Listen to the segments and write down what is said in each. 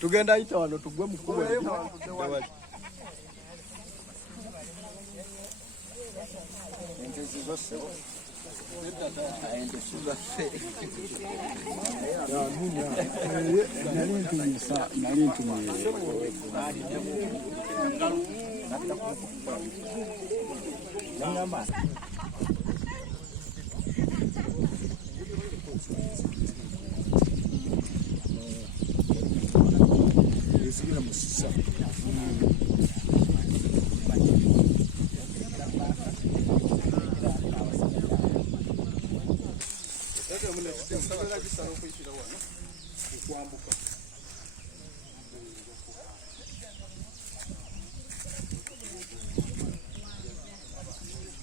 Tugenda ita wano tugwe mukubwa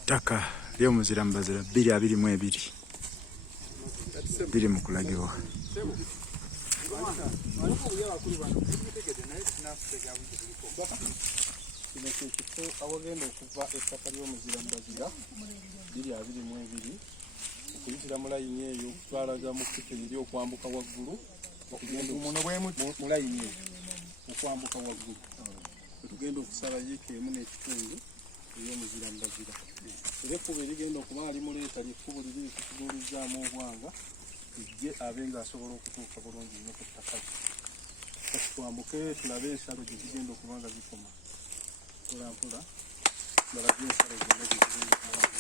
Taka lyo muzira mbazira 222 biri mu kulagibwa. Awagenda okuva ettaka ly'omuzira mbazira 222 okuyitira mu layini eyo twalaga mu kkubo eri okwambuka waggulu okugenda mu layini eyo okwambuka waggulu tugenda okusala yiika emu n'ekitundu ey'omuzira mbazira era ekkubo erigenda okuba alimuleeta lyekkubo liri kutubuulizzaamu obwanga ejje abe ng'asobola okutuuka bulungi nnyo ku ttaka kati twambuke tulabe ensalo gye zigenda okuba nga zikoma mpola balage ensalo zonna gye zigenda okuba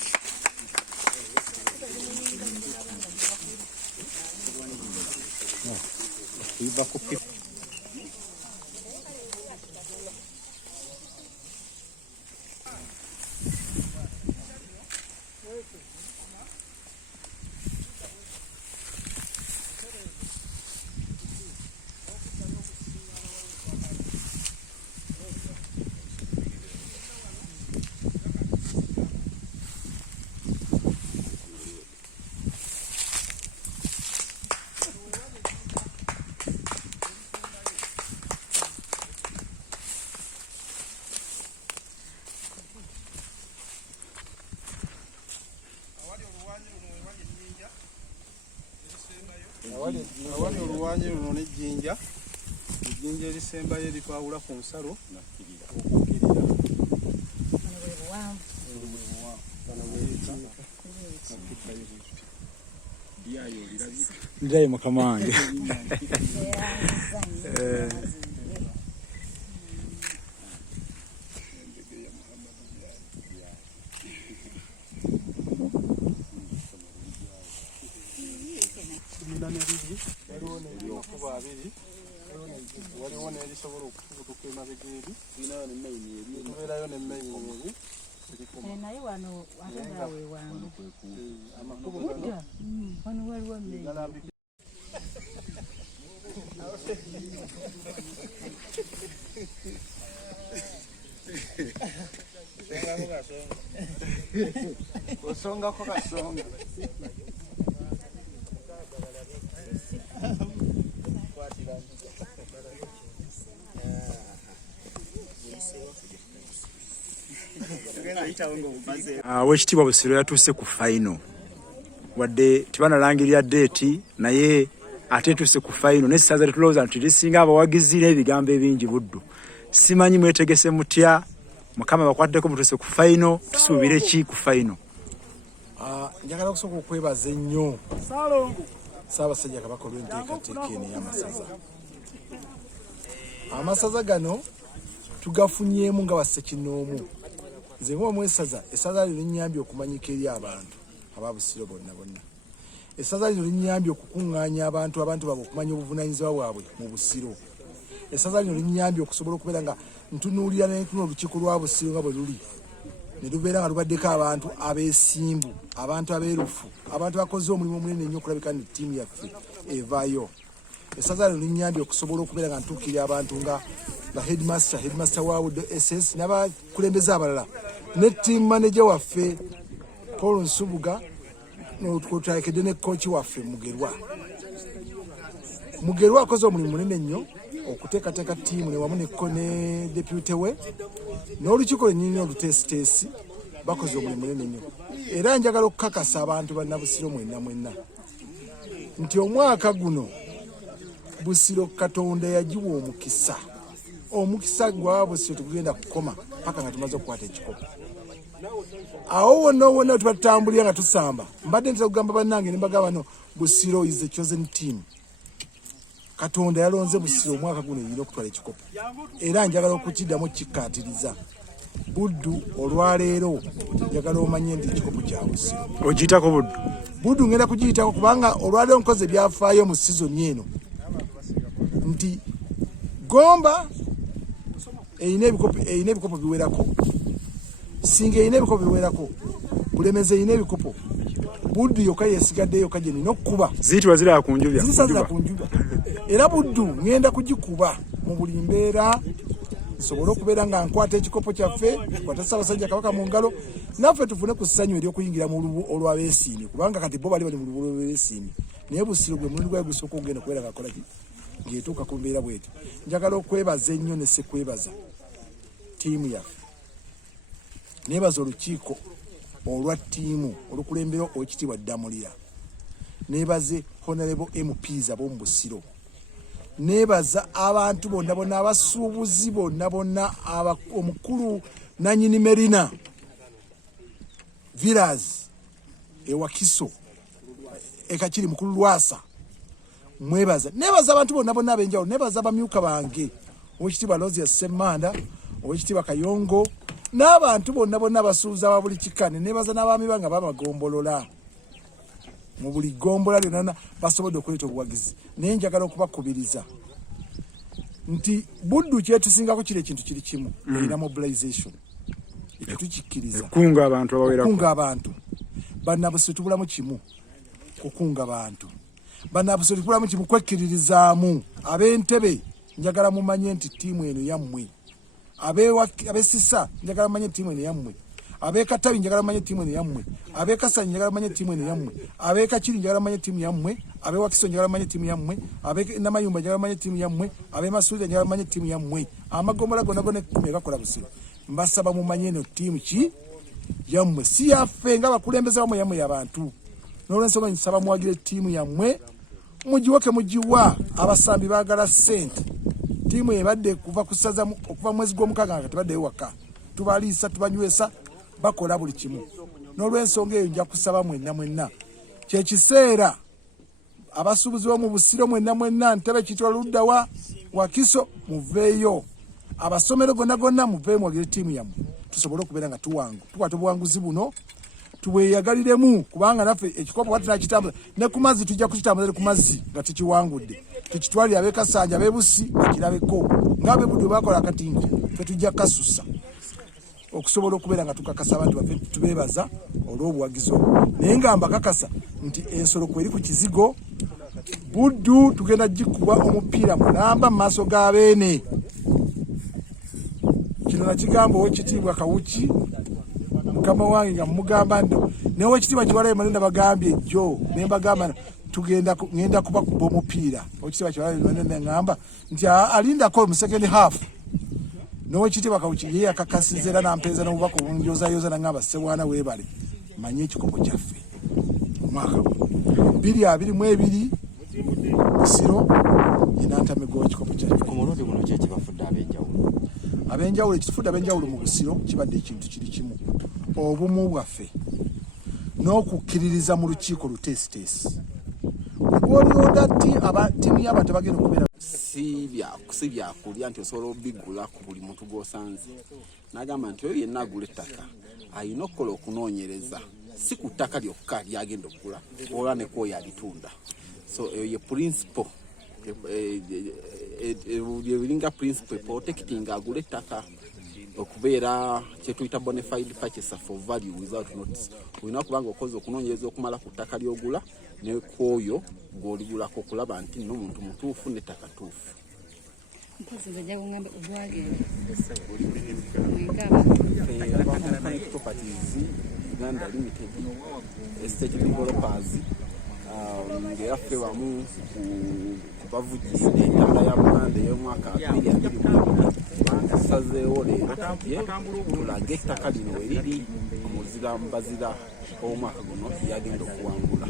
awali oluwanyi luno n'ejjinja erisembayo eritwawula ku nsalo Ndiye mukama wange. waliwo n'erisobola okufubutuka emabega eri tubeerayo n'emmeyini eri naye wano wagalawe wange amakubo wano waliwo mmeyini osongako kasonga Wekitiibwa Busiro yatuuse ku final wadde tibanalangirira date naye ate tuuse ku final n'essaza litulowooza nti lisinga abawagizi n'ebigambo ebingi Buddu. Simanyi mwetegese mutya Mukama bakwaddeko mutuuse ku final tusuubire ki ku final? Njagala okusooka okwebaza ennyo Ssaabasajja Kabaka olw'enteekateeka eno ey'amasaza. Amasaza gano tugafunyeemu nga bassekinnoomu. Nze ng'omwesaza essaza lino linnyambye okumanyika eri abantu aba Busiro bonna. Essaza lino linnyambye okukuŋŋaanya abantu baabwe okumanya obuvunaanyizibwa bwabwe mu Busiro. Essaza lino linnyambye okusobola okubeera nga ntunuulira n'entuno olukiiko lwa Busiro nga bwe luli. Ne lubeera nga lubaddeko abantu abeesimbu, abantu abeerufu, abantu bakoze omulimu omunene ennyo okulabika nti ttiimu yaffe evaayo. essaza lino linnyambye okusobola okubeera nga ntuukirira abantu nga ba headmaster wa Wudo SS n'abakulembeze abalala ne team manager waffe Paul Nsubuga n'otwalekedde ne coach waffe Mugerwa akoze omulimu munene nnyo okuteekateeka ttiimu ne wamu ne deputy we n'olukiiko lwennyini olutesitesi bakoze omulimu munene nnyo era njagala okukakasa abantu bannabusiro mwenna nti omwaka guno Busiro Katonda yagiwa omukisa gwa Busiro tugenda kukoma paka nga tumaze okukwata ekikopo awo wonna tubatambulira nga tusamba mbadde ntera kugamba bannange ne mbagamba no Busiro is the chosen team. Katonda yalonze Busiro omwaka guno yino okutwala ekikopo era njagala okukiddamu kikkaatiriza Buddu olwaleero njagala omanye ndi ekikopo kya Busiro ogiyitako Buddu ngenda kugiyitako kubanga olwaleero nkoze byafaayo mu sizoni eno nti Gomba eyina ebikopo biwerako Singa eyina ebikopo biwerako Bulemeze eyina ebikopo Buddu yokka yesigaddeyo kajje nina okukuba ziyitibwa zirala ku njuba era Buddu ngenda kugikuba mu buli mbeera nsobole okubeera nga nkwata ekikopo kyaffe kwata Ssaabasajja Kabaka mu ngalo naffe tufune ku ssanyu ery'okuyingira mu lubu olw'abeesiimye kubanga kati bo bali mu lubu olw'abeesiimye naye Busiro gwe mulundi gwayo gusooka okugenda kubeera ngakola ng'etuuka ku mbeera bw'eti njagala okwebaza ennyo ne sekwebaza ttiimu yaffe neebaza olukiiko olwa ttiimu olukulembera Oweekitiibwa Damulira neebaze Honorable MPs ab'omu Busiro neebaza abantu bonna abasuubuzi bonna omukulu Nanyini Merina Villas ewakiso ekakiri mukulu Lwasa neebaza abantu bonna ab'enjawulo neebaza abamyuka bange Oweekitiibwa Lozia Ssemanda Oweekitiibwa Kayongo n'abantu bonna abasuubuzi aba buli kikane neebaza n'abaami bange abamagombolola mu buli gombola lyonna basobodde okuleeta obuwagizi naye njagala okubakubiriza nti Buddu kyetusingako kiri ekintu kiri kimu era mobilization ekyo tukikkiriza kunga abantu bannabusiro tubulamu kimu kukunga abantu bannabusiro tubulamu kimu kwekkiririzaamu ab'Entebe njagala mumanye nti ttiimu eno yammwe ab'Essisa njagala mumanye ttiimu eno yammwe ab'Ekatabi njagala mumanye ttiimu eno yammwe ab'Ekasanyi njagala mumanye ttiimu eno yammwe ab'Ekakiri njagala mumanye ttiimu yammwe ab'Ewakiso njagala mumanye ttiimu yammwe ab'Namayumba njagala mumanye ttiimu yammwe ab'Emasuulira njagala mumanye ttiimu yammwe amagombola gonna ekkumi gakola Busiro mbasaba mumanye eno ttiimu ki yammwe si yaffe ng'abakulembeze bamwe yammwe y'abantu n'olw'ensonga nsaba muwagire ttiimu yammwe mugiwoke mugiwa abasambi baagala ssente ttiimu ebadde kuva ku ssaza okuva mwezi gw'omukaaga nga tebaddeyo waka tubaliisa tubanywesa bakola buli kimu n'olw'ensonga eyo nja kusaba mwenna kyekiseera abasuubuzi b'omu Busiro mwenna Ntebe kitwa ludda Wakiso muveeyo abasomero gonna muveeyo muwagire ttiimu yammwe tusobole okubeera nga tukwata obuwanguzi buno tubweyagaliremu kubanga naffe ekikopo tunakitambula ne ku mazzi tujja kukitambuza ku mazzi nga tukiwangudde tukitwalira ab'Ekasanja ab'Ebusi bakirabeko ng'ab'Ebuddu bakola akatingi ffe tujja kasusa okusobola okubeera nga tukakasa abantu baffe tubeebaza olw'obuwagizi obwo naye nga mbakakasa nti ensolo kweri ku kizigo Buddu tugenda gikuba omupiira mulamba mu maaso g'abeene kino nakigamba Oweekitiibwa Kawuki mukama wange nga mugamba ne Oweekitiibwa Kiwalayo Manenda bagambye jjo ne mbagamba ngenda kubakuba omupiira Oweekitiibwa Kiwalayo Manenda ngamba nti alindako mu second half n'Oweekitiibwa Kawuki ye yakakasiza era nampeeza n'obubaka obunjozaayoza nangamba Ssebwana weebale manye ekikopo kyaffe omwaka 2022 Busiro enantamego ekikopo kyaffe omulundi guno ki ekibafudde ab'enjawulo ekitufudde ab'enjawulo mu Busiro kibadde ekintu kiri kimu obumu bwaffe n'okukkiririza mu lukiiko lutesitesi olw'olyoda ttiimu y'abantu bagenda okubeera si byakulya nti osobola obigula ku buli muntu gw'osanze n'agamba nti oyo yenna agula ettaka ayina okukola okunoonyereza si ku ttaka lyokka lyagenda okugula oba ne kwoyo alitunda so eyo ye principle ebiringa principle protecting agula ettaka okubeera kyetuyita bonafide purchaser for value without notice. Olina okubanga okoze okunoonyereza okumala ku ttaka ly'ogula ne kwoyo gw'oligulako okulaba nti nno muntu mutuufu n'ettaka tuufu. Properties Uganda Limited estate developers ngera ffe wamu ku bavujjidde entanda ya Buganda ey'omwaka 2022 tusazeewo leero tulage ettaka lino we riri omuzira mbazira ow'omwaka guno yagenda okuwangula.